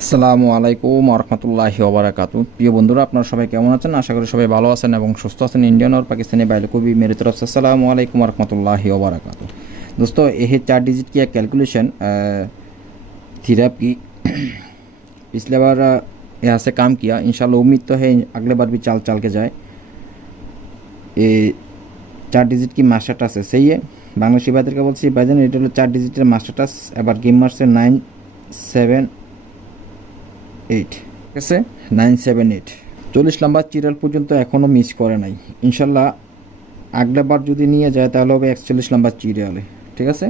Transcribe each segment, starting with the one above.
আসসালামু আলাইকুম রহমতুল্লাহি ওবারাকাতু। প্রিয় বন্ধুরা, আপনারা সবাই কেমন আছেন? আশা করি সবাই ভালো আছেন এবং সুস্থ আছেন। इंडियन और पाकिस्तानी भाई को भी मेरी तरफ से अस्सलामु अलैकुम वरहमतुल्लाहि वबरकातुहू। दोस्तों, यह 4 डिजिट की एक कैलकुलेशन थी आपकी। पिछले बार यहाँ से काम किया, इंशाल्लाह उम्मीद तो है अगले बार भी चाल चाल के जाए। ये 4 डिजिट की मास्टर टास है, सही है। বাংলাদেশি ভাইদেরকে বলছি, ভাইজান এটা হলো 4 ডিজিটের মাস্টার টাস। এবার গেম মারছে 978, ঠিক আছে, 978 40 নাম্বার চিরাল পর্যন্ত এখনও মিস করে নাই। ইনশাল্লাহ আগলাবার যদি নিয়ে যায় তাহলে হবে 41 নাম্বার চিরিয়ালে, ঠিক আছে।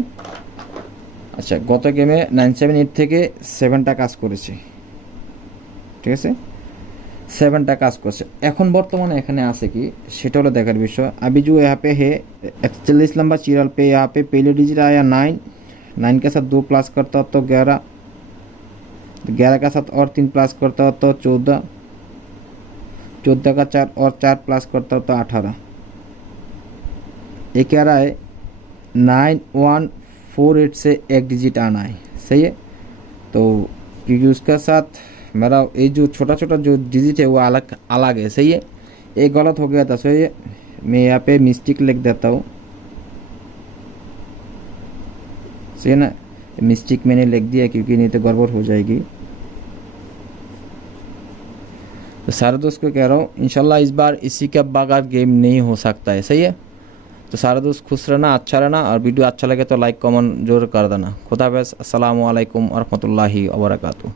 আচ্ছা, গত গেমে 978 থেকে 7টা কাজ করেছে, ঠিক আছে, 7টা কাজ করছে। এখন বর্তমানে এখানে আছে কি সেটা হলো দেখার বিষয়। अभी जो यहाँ पे है 41 नंबर चिरल पे यहाँ पे पहले डिजिट आया 9, 9 के साथ 2 प्लस करता हो तो 11, 11 का साथ और 3 प्लस करता हो तो 14, 14 का 4 और 4 प्लस करता हो तो 18। ये कह रहा है 9148 से एक डिजिट आना है, सही है। तो क्योंकि उसका साथ मेरा ये जो छोटा छोटा जो डिजिट है वो अलग अलग है, सही है। एक गलत हो गया था, सही है। मैं यहाँ पे मिस्टेक लिख देता हूँ, सही है ना। मिस्टेक मैंने लिख दिया क्योंकि नहीं तो गड़बड़ हो जाएगी। तो सारे दोस्त को कह रहा हूँ, इंशाल्लाह इस बार इसी के बगैर गेम नहीं हो सकता है, सही है। तो सारे दोस्त खुश रहना, अच्छा रहना, और वीडियो अच्छा लगे तो लाइक कमेंट जरूर कर देना। खुदा हाफिज़, अस्सलामु अलैकुम वरहमतुल्लाहि वबरकातुहू।